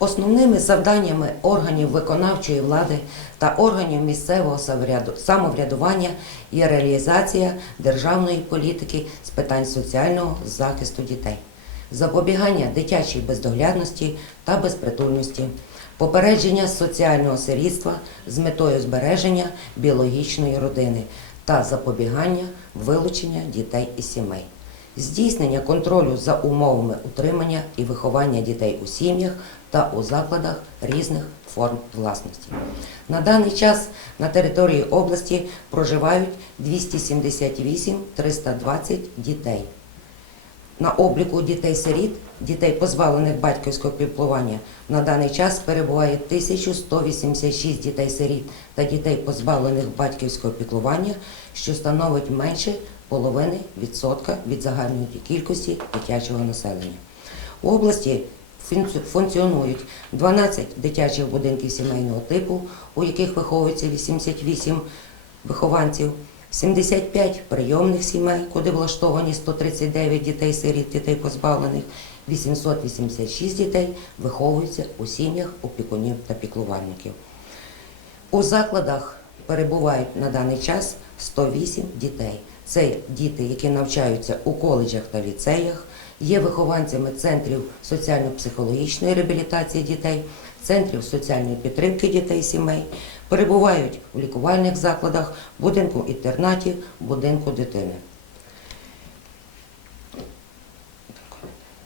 Основними завданнями органів виконавчої влади та органів місцевого самоврядування є реалізація державної політики з питань соціального захисту дітей, запобігання дитячій бездоглядності та безпритульності, попередження соціального сирітства з метою збереження біологічної родини та запобігання вилучення дітей із сімей здійснення контролю за умовами утримання і виховання дітей у сім'ях та у закладах різних форм власності. На даний час на території області проживають 278 320 дітей. На обліку дітей-сиріт, дітей позбавлених батьківського піклування на даний час перебуває 1186 дітей-сиріт та дітей, позбавлених батьківського піклування, що становить менше половини відсотка від загальної кількості дитячого населення. У області функціонують 12 дитячих будинків сімейного типу, у яких виховується 88 вихованців, 75 прийомних сімей, куди влаштовані 139 дітей-сиріт, дітей позбавлених, 886 дітей виховуються у сім'ях опікунів та піклувальників. У закладах перебувають на даний час 108 дітей. Це діти, які навчаються у коледжах та ліцеях, є вихованцями центрів соціально-психологічної реабілітації дітей, центрів соціальної підтримки дітей сімей, перебувають у лікувальних закладах, будинку інтернаті, будинку дитини.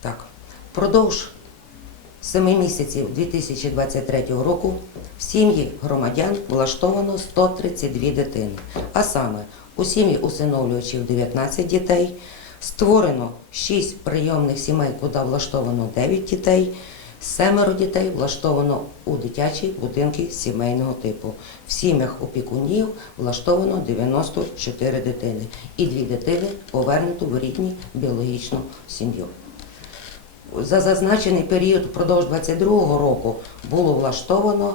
Так, впродовж семи місяців 2023 року в сім'ї громадян влаштовано 132 дитини, а саме у сім'ї усиновлювачів 19 дітей, створено 6 прийомних сімей, куди влаштовано 9 дітей, семеро дітей влаштовано у дитячі будинки сімейного типу. В сім'ях опікунів влаштовано 94 дитини і дві дитини повернуто в рідні біологічну сім'ю. За зазначений період впродовж 22 року було влаштовано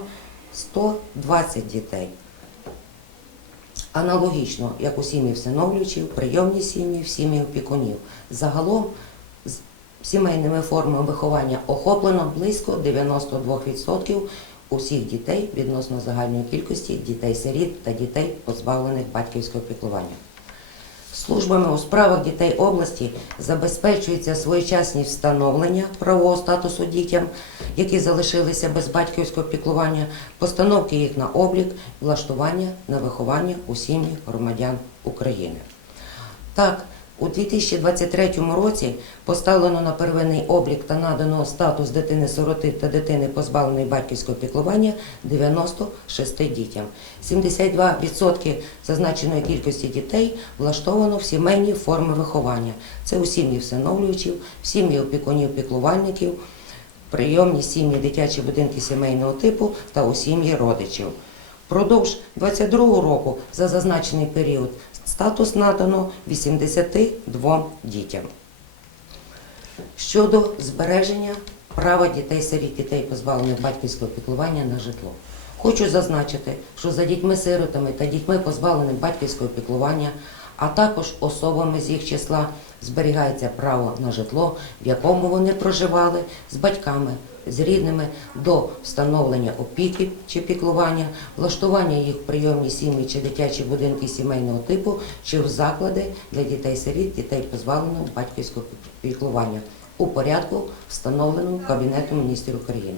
120 дітей. Аналогічно, як у сім'ї всиновлювачів, прийомні сім'ї, в сім'ї опікунів. Загалом з сімейними формами виховання охоплено близько 92% усіх дітей відносно загальної кількості дітей-сиріт та дітей, позбавлених батьківського піклування. Службами у справах дітей області забезпечується своєчасні встановлення правового статусу дітям, які залишилися без батьківського піклування, постановки їх на облік, влаштування на виховання у сім'ї громадян України. Так, у 2023 році поставлено на первинний облік та надано статус дитини-сироти та дитини позбавленої батьківського піклування 96 дітям. 72% зазначеної кількості дітей влаштовано в сімейні форми виховання. Це у сім'ї всиновлювачів, в сім'ї опікунів-піклувальників, прийомні сім'ї дитячі будинки сімейного типу та у сім'ї родичів. Впродовж 22 року за зазначений період статус надано 82 дітям. Щодо збереження права дітей-сиріт, дітей, позбавлених батьківського піклування на житло. Хочу зазначити, що за дітьми-сиротами та дітьми, позбавленими батьківського піклування, а також особами з їх числа зберігається право на житло, в якому вони проживали з батьками, з рідними до встановлення опіки чи піклування, влаштування їх в прийомні сім'ї чи дитячі будинки сімейного типу, чи в заклади для дітей-сиріт, дітей позбавленого батьківського піклування у порядку, встановленому Кабінетом міністрів України.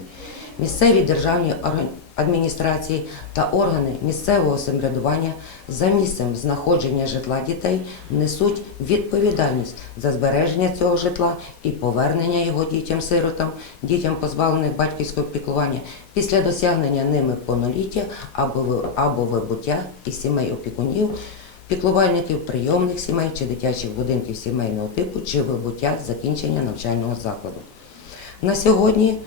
Місцеві державні орган- адміністрації та органи місцевого самоврядування за місцем знаходження житла дітей несуть відповідальність за збереження цього житла і повернення його дітям-сиротам, дітям позбавлених батьківського піклування після досягнення ними повноліття або, або вибуття із сімей опікунів, піклувальників прийомних сімей чи дитячих будинків сімейного типу чи вибуття закінчення навчального закладу. На сьогодні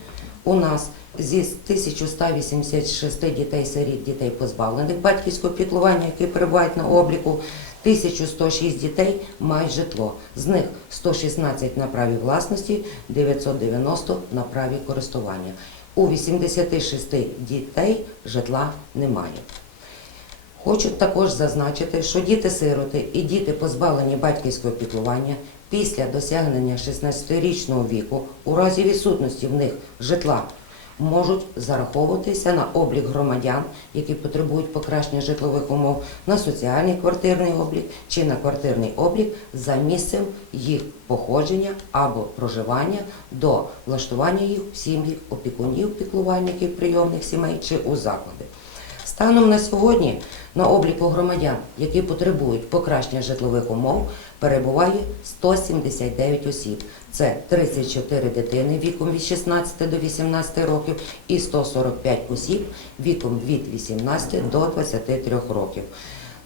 у нас зі 1186 дітей-сиріт, дітей позбавлених батьківського піклування, які перебувають на обліку, 1106 дітей мають житло. З них 116 на праві власності, 990 на праві користування. У 86 дітей житла немає. Хочу також зазначити, що діти-сироти і діти, позбавлені батьківського піклування, після досягнення 16-річного віку, у разі відсутності в них житла можуть зараховуватися на облік громадян, які потребують покращення житлових умов, на соціальний квартирний облік чи на квартирний облік за місцем їх походження або проживання до влаштування їх в сім'ї, опікунів, піклувальників прийомних сімей чи у заклади. Станом на сьогодні на обліку громадян, які потребують покращення житлових умов, перебуває 179 осіб. Це 34 дитини віком від 16 до 18 років і 145 осіб віком від 18 до 23 років.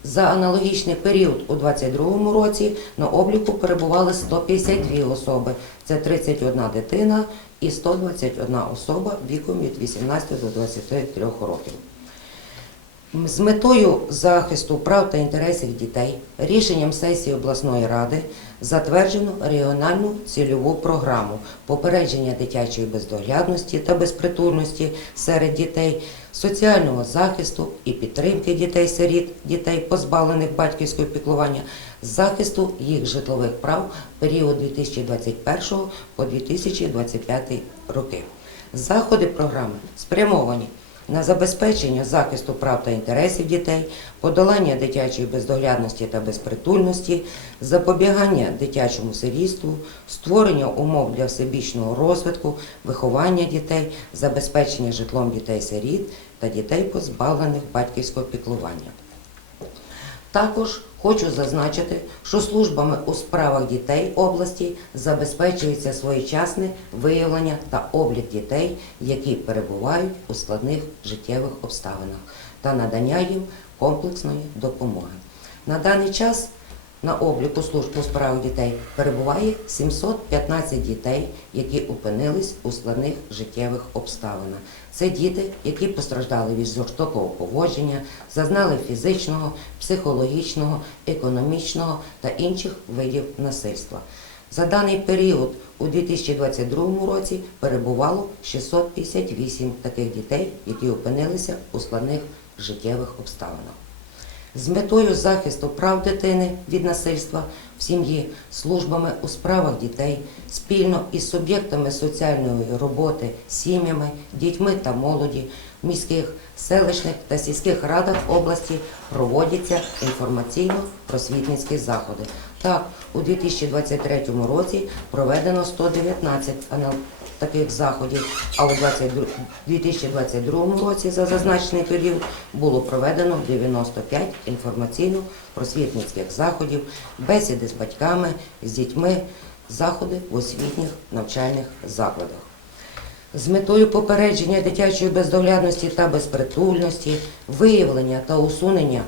За аналогічний період у 2022 році на обліку перебували 152 особи. Це 31 дитина і 121 особа віком від 18 до 23 років. З метою захисту прав та інтересів дітей рішенням сесії обласної ради затверджено регіональну цільову програму попередження дитячої бездоглядності та безпритульності серед дітей, соціального захисту і підтримки дітей-сиріт, дітей, позбавлених батьківського піклування, захисту їх житлових прав в період 2021 по 2025 роки. Заходи програми спрямовані на забезпечення захисту прав та інтересів дітей, подолання дитячої бездоглядності та безпритульності, запобігання дитячому сирітству, створення умов для всебічного розвитку, виховання дітей, забезпечення житлом дітей-сиріт та дітей, позбавлених батьківського піклування. Також хочу зазначити, що службами у справах дітей області забезпечується своєчасне виявлення та облік дітей, які перебувають у складних життєвих обставинах, та надання їм комплексної допомоги. На даний час на обліку служб у справах дітей перебуває 715 дітей, які опинились у складних життєвих обставинах. Це діти, які постраждали від жорстокого поводження, зазнали фізичного, психологічного, економічного та інших видів насильства. За даний період у 2022 році перебувало 658 таких дітей, які опинилися у складних життєвих обставинах. З метою захисту прав дитини від насильства в сім'ї, службами у справах дітей, спільно із суб'єктами соціальної роботи, сім'ями, дітьми та молоді в міських, селищних та сільських радах області проводяться інформаційно-просвітницькі заходи. Так, у 2023 році проведено 119 анал- таких заходів, а у 22 2022 році за зазначений період було проведено 95 інформаційно-просвітницьких заходів, бесіди з батьками, з дітьми, заходи в освітніх навчальних закладах. З метою попередження дитячої бездоглядності та безпритульності, виявлення та усунення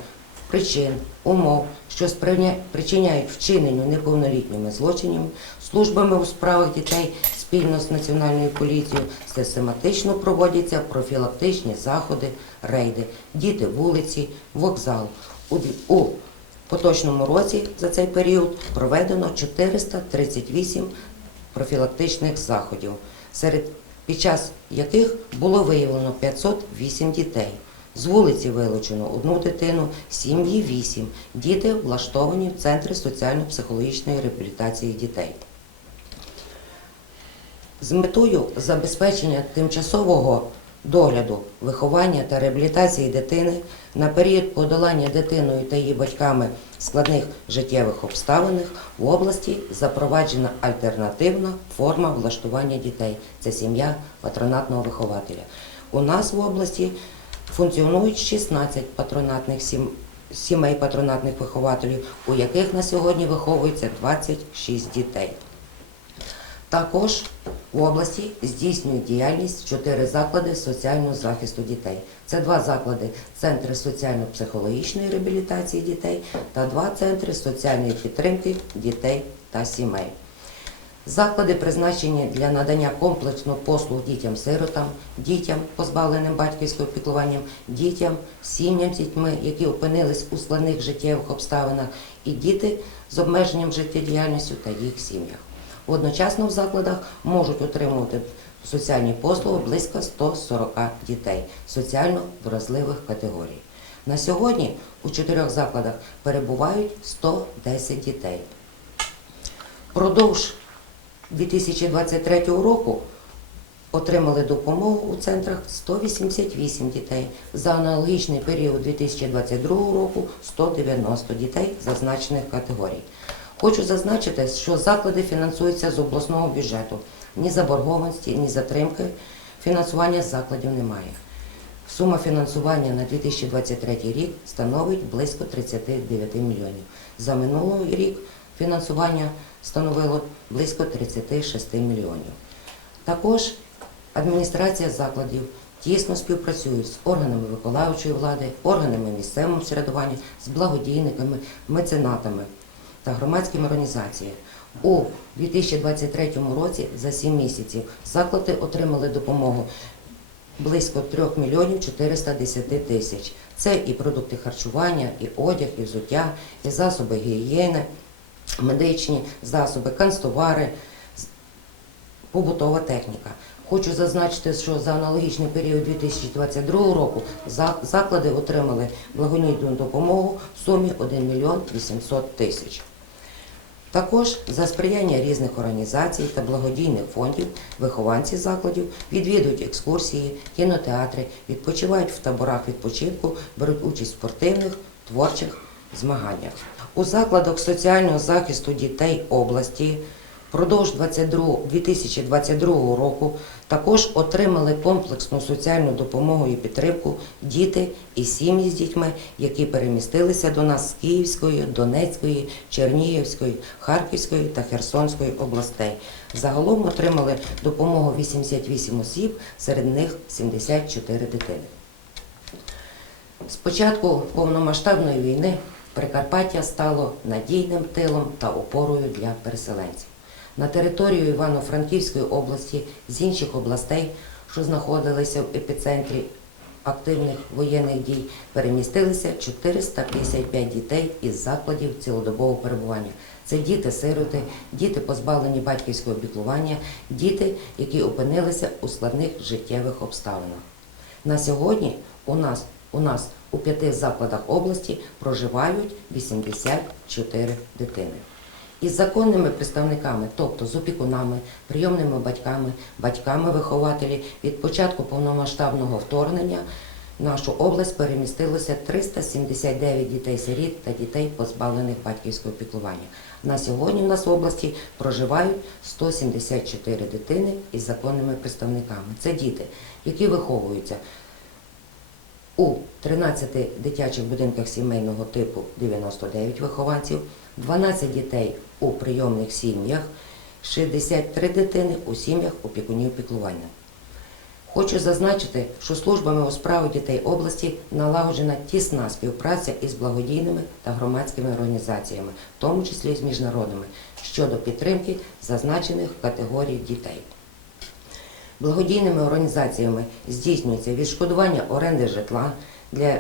причин, умов, що сприйня- причиняють вчиненню неповнолітніми злочинами, службами у справах дітей спільно з Національною поліцією систематично проводяться профілактичні заходи, рейди, діти вулиці, вокзал. У, поточному році за цей період проведено 438 профілактичних заходів, серед під час яких було виявлено 508 дітей. З вулиці вилучено одну дитину, сім'ї 8. Діти влаштовані в центри соціально-психологічної реабілітації дітей. З метою забезпечення тимчасового догляду, виховання та реабілітації дитини на період подолання дитиною та її батьками складних життєвих обставин в області запроваджена альтернативна форма влаштування дітей це сім'я патронатного вихователя. У нас в області функціонують 16 патронатних сім- сімей патронатних вихователів, у яких на сьогодні виховується 26 дітей. Також в області здійснюють діяльність чотири заклади соціального захисту дітей. Це два заклади центри соціально-психологічної реабілітації дітей та два центри соціальної підтримки дітей та сімей. Заклади призначені для надання комплексного послуг дітям-сиротам, дітям, позбавленим батьківського піклування, дітям, сім'ям з дітьми, які опинились у складних життєвих обставинах, і діти з обмеженням життєдіяльністю та їх сім'ях. Одночасно в закладах можуть отримувати соціальні послуги близько 140 дітей соціально вразливих категорій. На сьогодні у чотирьох закладах перебувають 110 дітей. Продовж 2023 року отримали допомогу у центрах 188 дітей. За аналогічний період 2022 року 190 дітей зазначених категорій. Хочу зазначити, що заклади фінансуються з обласного бюджету. Ні заборгованості, ні затримки фінансування закладів немає. Сума фінансування на 2023 рік становить близько 39 мільйонів. За минулий рік фінансування становило близько 36 мільйонів. Також адміністрація закладів тісно співпрацює з органами виконавчої влади, органами місцевого самоврядування, з благодійниками, меценатами та громадськими організаціями. У 2023 році за 7 місяців заклади отримали допомогу близько 3 мільйонів 410 тисяч. Це і продукти харчування, і одяг, і взуття, і засоби гігієни, медичні засоби, канцтовари, побутова техніка. Хочу зазначити, що за аналогічний період 2022 року заклади отримали благодійну допомогу в сумі 1 мільйон 800 тисяч. Також за сприяння різних організацій та благодійних фондів вихованці закладів відвідують екскурсії, кінотеатри, відпочивають в таборах відпочинку, беруть участь в спортивних, творчих змаганнях. У закладах соціального захисту дітей області впродовж 2022 року також отримали комплексну соціальну допомогу і підтримку діти і сім'ї з дітьми, які перемістилися до нас з Київської, Донецької, Чернігівської, Харківської та Херсонської областей. Загалом отримали допомогу 88 осіб, серед них 74 дитини. З початку повномасштабної війни Прикарпаття стало надійним тилом та опорою для переселенців. На територію Івано-Франківської області з інших областей, що знаходилися в епіцентрі активних воєнних дій, перемістилися 455 дітей із закладів цілодобового перебування. Це діти-сироти, діти, позбавлені батьківського піклування, діти, які опинилися у складних життєвих обставинах. На сьогодні у нас, у нас у п'яти закладах області проживають 84 дитини. Із законними представниками, тобто з опікунами, прийомними батьками, батьками-вихователі, від початку повномасштабного вторгнення в нашу область перемістилося 379 дітей-сиріт та дітей, позбавлених батьківського піклування. На сьогодні в нас в області проживають 174 дитини із законними представниками. Це діти, які виховуються у 13 дитячих будинках сімейного типу 99 вихованців, 12 дітей у прийомних сім'ях, 63 дитини у сім'ях опікунів піклування. Хочу зазначити, що службами у справах дітей області налагоджена тісна співпраця із благодійними та громадськими організаціями, в тому числі з міжнародними, щодо підтримки зазначених категорій дітей. Благодійними організаціями здійснюється відшкодування оренди житла для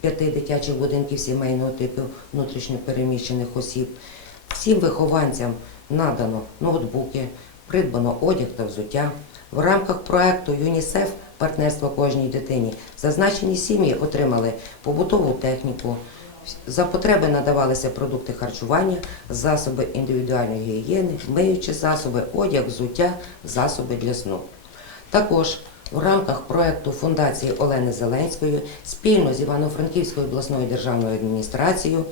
п'яти дитячих будинків сімейного типу внутрішньопереміщених осіб. Всім вихованцям надано ноутбуки, придбано одяг та взуття. В рамках проекту ЮНІСЕФ партнерство кожній дитині зазначені сім'ї отримали побутову техніку. За потреби надавалися продукти харчування, засоби індивідуальної гігієни, миючі засоби, одяг, взуття, засоби для сну. Також у рамках проекту Фундації Олени Зеленської спільно з Івано-Франківською обласною державною адміністрацією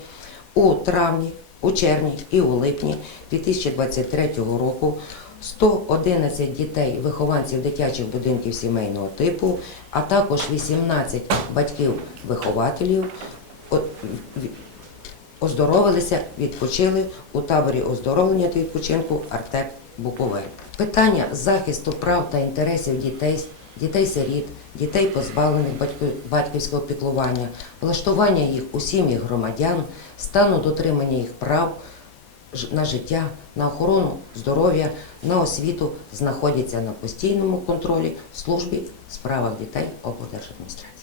у травні, у червні і у липні 2023 року 111 дітей, вихованців дитячих будинків сімейного типу, а також 18 батьків-вихователів оздоровилися, відпочили у таборі оздоровлення та відпочинку Артек Буковель. Питання захисту прав та інтересів дітей, дітей-сиріт, дітей, позбавлених батьківського піклування, влаштування їх у сім'ї громадян, стану дотримання їх прав на життя, на охорону здоров'я, на освіту знаходяться на постійному контролі в службі в справах дітей облдержадміністрації.